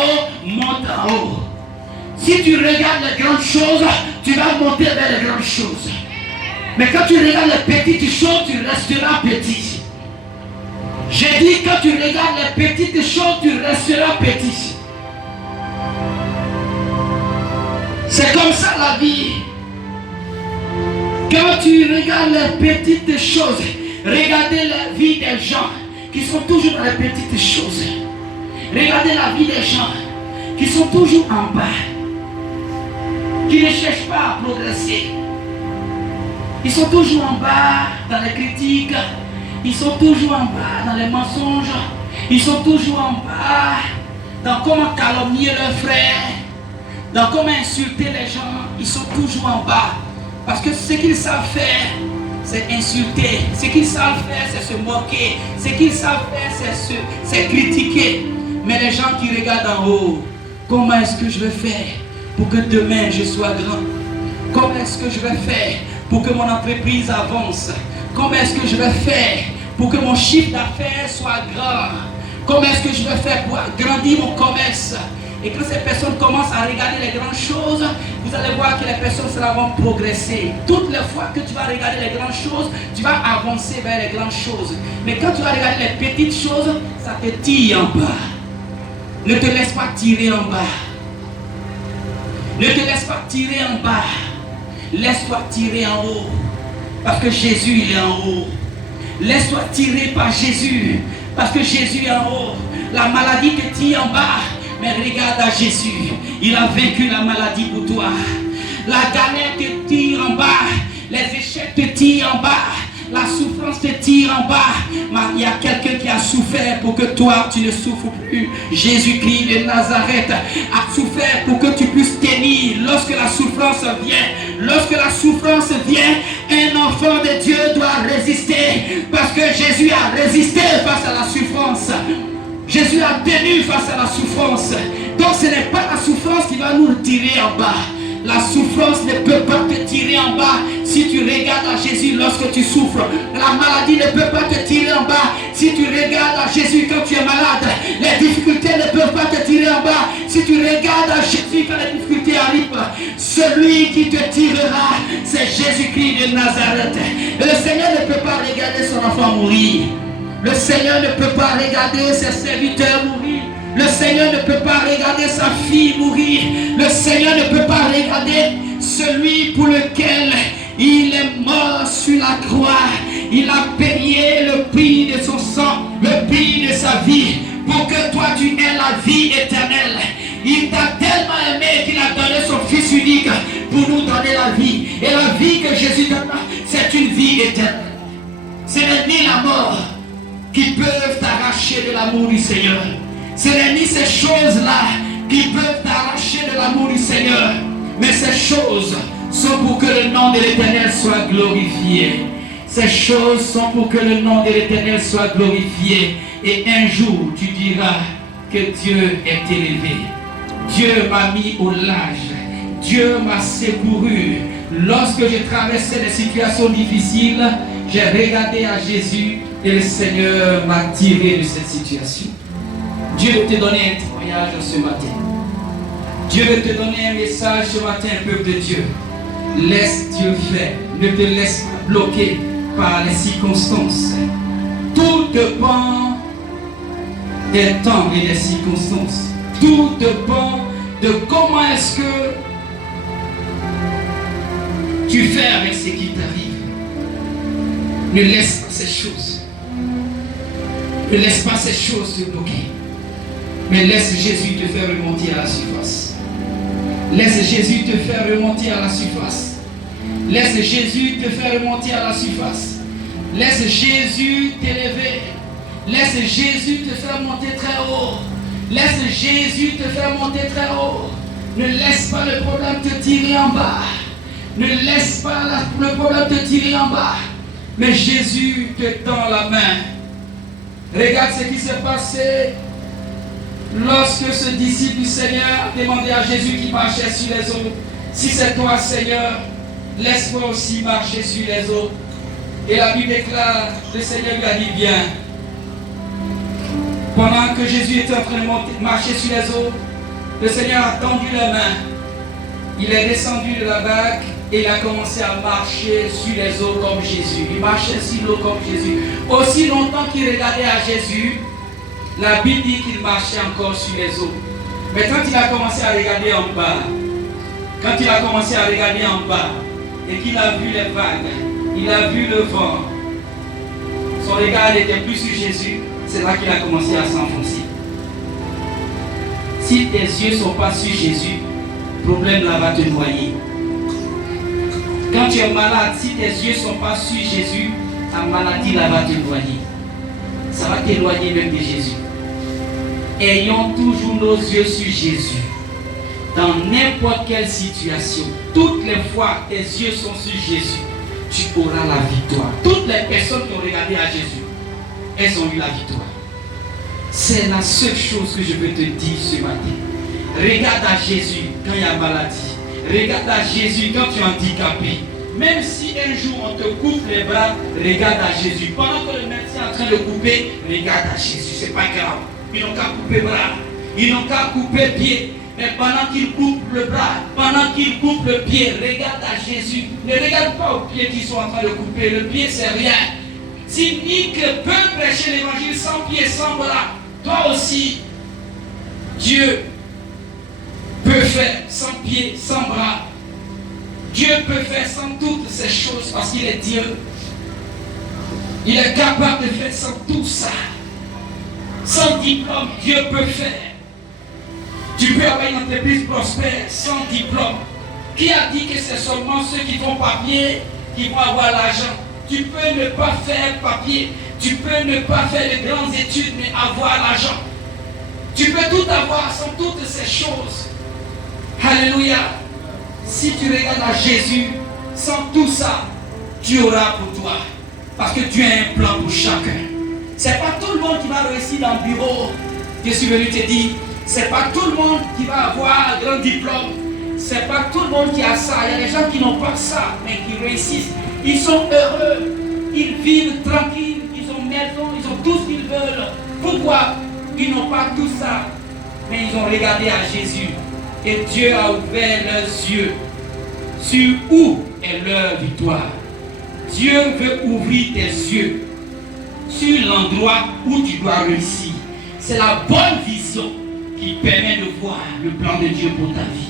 haut, monte en haut. Si tu regardes les grandes choses, tu vas monter vers les grandes choses. Mais quand tu regardes les petites choses, tu resteras petit. J'ai dit, quand tu regardes les petites choses, tu resteras petit. C'est comme ça la vie. Quand tu regardes les petites choses, regardez la vie des gens qui sont toujours dans les petites choses. Regardez la vie des gens qui sont toujours en bas, qui ne cherchent pas à progresser. Ils sont toujours en bas dans les critiques, ils sont toujours en bas dans les mensonges, ils sont toujours en bas dans comment calomnier leurs frères, dans comment insulter les gens. Ils sont toujours en bas parce que ce qu'ils savent faire, c'est insulter. Ce qu'ils savent faire, c'est se moquer. Ce qu'ils savent faire, c'est critiquer. Mais les gens qui regardent en haut, comment est-ce que je vais faire pour que demain je sois grand? Comment est-ce que je vais faire pour que mon entreprise avance? Comment est-ce que je vais faire pour que mon chiffre d'affaires soit grand? Comment est-ce que je vais faire pour agrandir mon commerce? Et quand ces personnes commencent à regarder les grandes choses, vous allez voir que les personnes cela vont progresser. Toutes les fois que tu vas regarder les grandes choses, tu vas avancer vers les grandes choses. Mais quand tu vas regarder les petites choses, ça te tire en bas. Ne te laisse pas tirer en bas. Ne te laisse pas tirer en bas. Laisse-toi tirer en haut. Parce que Jésus il est en haut. Laisse-toi tirer par Jésus. Parce que Jésus est en haut. La maladie te tire en bas. Mais regarde à Jésus. Il a vaincu la maladie pour toi. La galère te tire en bas. Les échecs te tirent en bas. La souffrance te tire en bas. Mais il y a quelqu'un qui a souffert pour que toi tu ne souffres plus. Jésus-Christ de Nazareth a souffert pour que tu puisses tenir lorsque la souffrance vient. Lorsque la souffrance vient, un enfant de Dieu doit résister. Parce que Jésus a résisté face à la souffrance. Jésus a tenu face à la souffrance. Donc ce n'est pas la souffrance qui va nous tirer en bas. La souffrance ne peut pas te tirer en bas si tu regardes à Jésus lorsque tu souffres. La maladie ne peut pas te tirer en bas si tu regardes à Jésus quand tu es malade. Les difficultés ne peuvent pas te tirer en bas si tu regardes à Jésus quand les difficultés arrivent. Celui qui te tirera, c'est Jésus-Christ de Nazareth. Et le Seigneur ne peut pas regarder son enfant mourir. Le Seigneur ne peut pas regarder ses serviteurs mourir. Le Seigneur ne peut pas regarder sa fille mourir. Le Seigneur ne peut pas regarder celui pour lequel il est mort sur la croix. Il a payé le prix de son sang, le prix de sa vie, pour que toi tu aies la vie éternelle. Il t'a tellement aimé qu'il a donné son Fils unique pour nous donner la vie. Et la vie que Jésus donne, c'est une vie éternelle. Ce n'est ni la mort qui peuvent t'arracher de l'amour du Seigneur. Ce n'est ni ces choses-là qui peuvent t'arracher de l'amour du Seigneur. Mais ces choses sont pour que le nom de l'Éternel soit glorifié. Ces choses sont pour que le nom de l'Éternel soit glorifié. Et un jour, tu diras que Dieu est élevé. Dieu m'a mis au large. Dieu m'a secouru. Lorsque j'ai traversé des situations difficiles, j'ai regardé à Jésus et le Seigneur m'a tiré de cette situation. Dieu veut te donner un témoignage ce matin. Dieu veut te donner un message ce matin, peuple de Dieu. Laisse Dieu faire. Ne te laisse pas bloquer par les circonstances. Tout dépend des temps et des circonstances. Tout dépend de comment est-ce que tu fais avec ce qui t'arrive. Ne laisse pas ces choses. Ne laisse pas ces choses te bloquer. Mais laisse Jésus te faire remonter à la surface. Laisse Jésus te faire remonter à la surface. Laisse Jésus te faire remonter à la surface. Laisse Jésus t'élever. Laisse Jésus te faire monter très haut. Laisse Jésus te faire monter très haut. Ne laisse pas le problème te tirer en bas. Ne laisse pas le problème te tirer en bas. Mais Jésus te tend la main. Regarde ce qui s'est passé lorsque ce disciple du Seigneur a demandé à Jésus qui marchait sur les eaux. Si c'est toi, Seigneur, laisse-moi aussi marcher sur les eaux. Et la Bible déclare, le Seigneur lui a dit, viens. Pendant que Jésus était en train de marcher sur les eaux, Le Seigneur a tendu la main. Il est descendu de la barque et il a commencé à marcher sur les eaux comme Jésus. Il marchait sur l'eau comme Jésus. Aussi longtemps qu'il regardait à Jésus, la Bible dit qu'il marchait encore sur les eaux. Mais quand il a commencé à regarder en bas, et qu'il a vu les vagues, il a vu le vent, son regard n'était plus sur Jésus, c'est là qu'il a commencé à s'enfoncer. Si tes yeux ne sont pas sur Jésus, le problème là va te noyer. Quand tu es malade, si tes yeux ne sont pas sur Jésus, ta maladie là va te noyer. Ça va t'éloigner même de Jésus. Ayons toujours nos yeux sur Jésus. Dans n'importe quelle situation, toutes les fois tes yeux sont sur Jésus, tu auras la victoire. Toutes les personnes qui ont regardé à Jésus, elles ont eu la victoire. C'est la seule chose que je veux te dire ce matin. Regarde à Jésus quand il y a maladie. Regarde à Jésus quand tu es handicapé. Même si un jour on te coupe les bras, regarde à Jésus. Pendant que le médecin est en train de couper, regarde à Jésus. C'est pas grave. Ils n'ont qu'à couper bras. Ils n'ont qu'à couper pied. Mais pendant qu'ils coupent le bras, pendant qu'ils coupent le pied, regarde à Jésus. Ne regarde pas aux pieds qui sont en train de couper. Le pied, c'est rien. Si Nick peut prêcher l'évangile sans pied, sans bras, toi aussi, Dieu peut faire sans pied, sans bras. Dieu peut faire sans toutes ces choses parce qu'il est Dieu. Il est capable de faire sans tout ça. Sans diplôme, Dieu peut faire. Tu peux avoir une entreprise prospère sans diplôme. Qui a dit que c'est seulement ceux qui font papier qui vont avoir l'argent? Tu peux ne pas faire papier. Tu peux ne pas faire de grandes études mais avoir l'argent. Tu peux tout avoir sans toutes ces choses. Alléluia. Si tu regardes à Jésus, sans tout ça, tu auras pour toi. Parce que Dieu a un plan pour chacun. C'est pas tout le monde qui va réussir dans le bureau. Je suis venu te dire, c'est pas tout le monde qui va avoir un grand diplôme. C'est pas tout le monde qui a ça. Il y a des gens qui n'ont pas ça, mais qui réussissent. Ils sont heureux. Ils vivent tranquilles. Ils ont maison. Ils ont tout ce qu'ils veulent. Pourquoi? Ils n'ont pas tout ça, mais ils ont regardé à Jésus. Et Dieu a ouvert leurs yeux sur où est leur victoire. Dieu veut ouvrir tes yeux sur l'endroit où tu dois réussir. C'est la bonne vision qui permet de voir le plan de Dieu pour ta vie.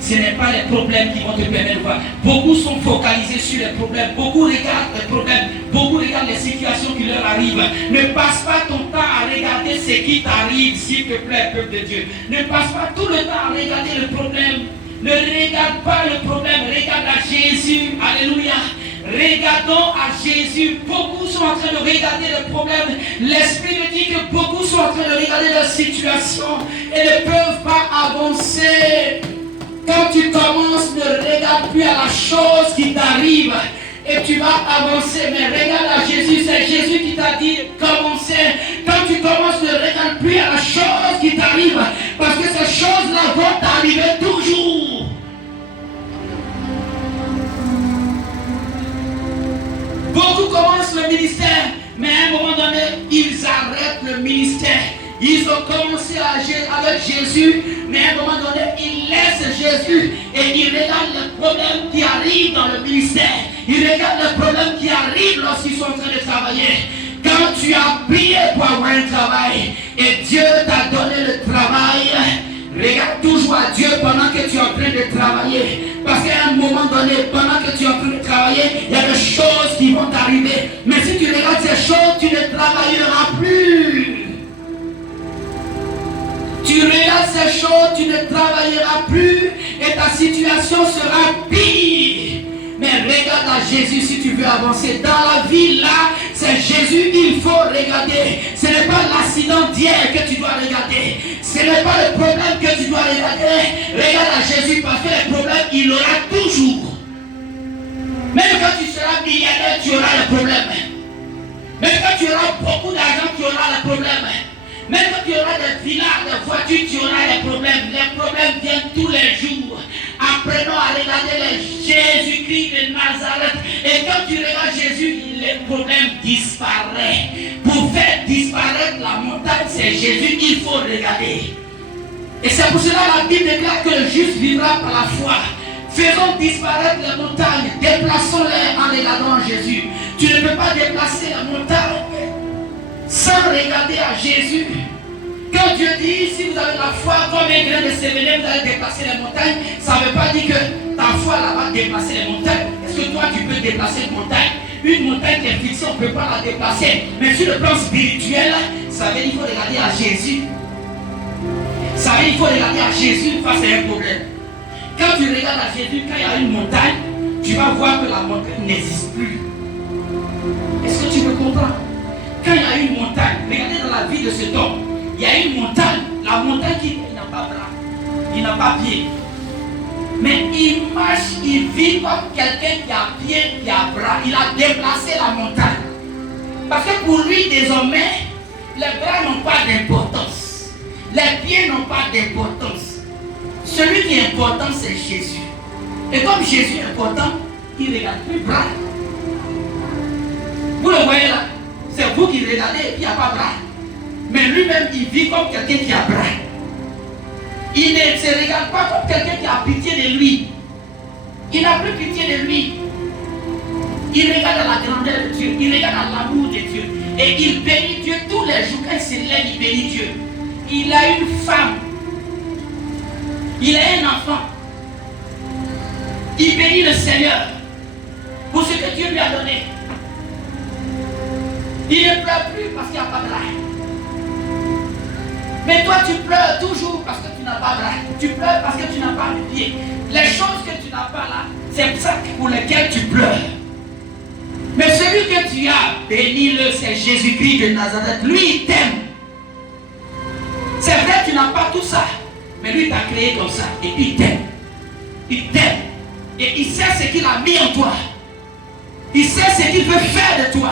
Ce n'est pas les problèmes qui vont te permettre de voir. Beaucoup sont focalisés sur les problèmes. Beaucoup regardent les problèmes. Beaucoup regardent les situations qui leur arrivent. Ne passe pas ton temps à regarder ce qui t'arrive, s'il te plaît, peuple de Dieu. Ne passe pas tout le temps à regarder le problème. Ne regarde pas le problème. Regarde à Jésus. Alléluia. Regardons à Jésus. Beaucoup sont en train de regarder le problème. L'Esprit me dit que beaucoup sont en train de regarder leur situation et ne peuvent pas avancer. Quand tu commences, ne regarde plus à la chose qui t'arrive et tu vas avancer. Mais regarde à Jésus, c'est Jésus qui t'a dit commencer. Quand tu commences, ne regarde plus à la chose qui t'arrive parce que ces choses-là vont t'arriver toujours. Beaucoup commencent le ministère, mais à un moment donné, ils arrêtent le ministère. Ils ont commencé à agir avec Jésus, mais à un moment donné, ils laissent Jésus et ils regardent les problèmes qui arrivent dans le ministère. Ils regardent les problèmes qui arrivent lorsqu'ils sont en train de travailler. Quand tu as prié pour avoir un travail et Dieu t'a donné le travail, regarde toujours à Dieu pendant que tu es en train de travailler. Parce qu'à un moment donné, pendant que tu es en train de travailler, il y a des choses qui vont t'arriver. Mais si tu regardes ces choses, tu ne travailleras plus. Tu regardes ces choses, tu ne travailleras plus et ta situation sera pire. Mais regarde à Jésus si tu veux avancer. Dans la vie là, c'est Jésus, il faut regarder. Ce n'est pas l'accident d'hier que tu dois regarder. Ce n'est pas le problème que tu dois regarder. Regarde à Jésus parce que les problèmes, il aura toujours. Même quand tu seras milliardaire, tu auras les problèmes. Même quand tu auras beaucoup d'argent, tu auras les problèmes. Même quand tu auras des villas, des voitures, tu auras les problèmes. Les problèmes viennent tous les jours. Apprenons à regarder les Jésus-Christ de Nazareth. Et quand tu regardes Jésus, les problèmes disparaissent. Pour faire disparaître la montagne, c'est Jésus qu'il faut regarder. Et c'est pour cela que la Bible déclare que le juste vivra par la foi. Faisons disparaître les montagnes, déplaçons-les en regardant Jésus. Tu ne peux pas déplacer la montagne sans regarder à Jésus. Quand Dieu dit, si vous avez la foi comme un grain de séménée, vous allez déplacer les montagnes, ça ne veut pas dire que ta foi là va déplacer les montagnes. Est-ce que toi tu peux déplacer une montagne? Une montagne qui est fixée, on ne peut pas la déplacer. Mais sur le plan spirituel, ça veut dire qu'il faut regarder à Jésus. Ça veut dire qu'il faut regarder à Jésus face à un problème. Quand tu regardes à Jésus, quand il y a une montagne, tu vas voir que la montagne n'existe plus. Est-ce que tu peux comprendre? Quand il y a une montagne, regardez dans la vie de cet homme, il y a une montagne, la montagne qui n'a pas bras, il n'a pas pied. Mais il marche, il vit comme quelqu'un qui a pied, qui a bras. Il a déplacé la montagne. Parce que pour lui, désormais, les bras n'ont pas d'importance. Les pieds n'ont pas d'importance. Celui qui est important, c'est Jésus. Et comme Jésus est important, il ne regarde plus bras. Vous le voyez là? C'est vous qui regardez et il n'y a pas bras. Mais lui-même, il vit comme quelqu'un qui a bras. Il ne se regarde pas comme quelqu'un qui a pitié de lui. Il n'a plus pitié de lui. Il regarde à la grandeur de Dieu. Il regarde à l'amour de Dieu. Et il bénit Dieu tous les jours. Quand il se lève, il bénit Dieu. Il a une femme. Il a un enfant. Il bénit le Seigneur pour ce que Dieu lui a donné. Il ne pleure plus parce qu'il n'y a pas de larmes. Mais toi, tu pleures toujours parce que tu n'as pas de bras. Tu pleures parce que tu n'as pas de pied. Les choses que tu n'as pas là, c'est ça pour lesquelles tu pleures. Mais celui que tu as, bénis-le, c'est Jésus-Christ de Nazareth. Lui, il t'aime. C'est vrai, tu n'as pas tout ça. Mais lui, t'a créé comme ça. Et il t'aime. Il t'aime. Et il sait ce qu'il a mis en toi. Il sait ce qu'il veut faire de toi.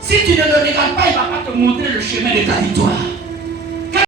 Si tu ne le regardes pas, il ne va pas te montrer le chemin de ta victoire.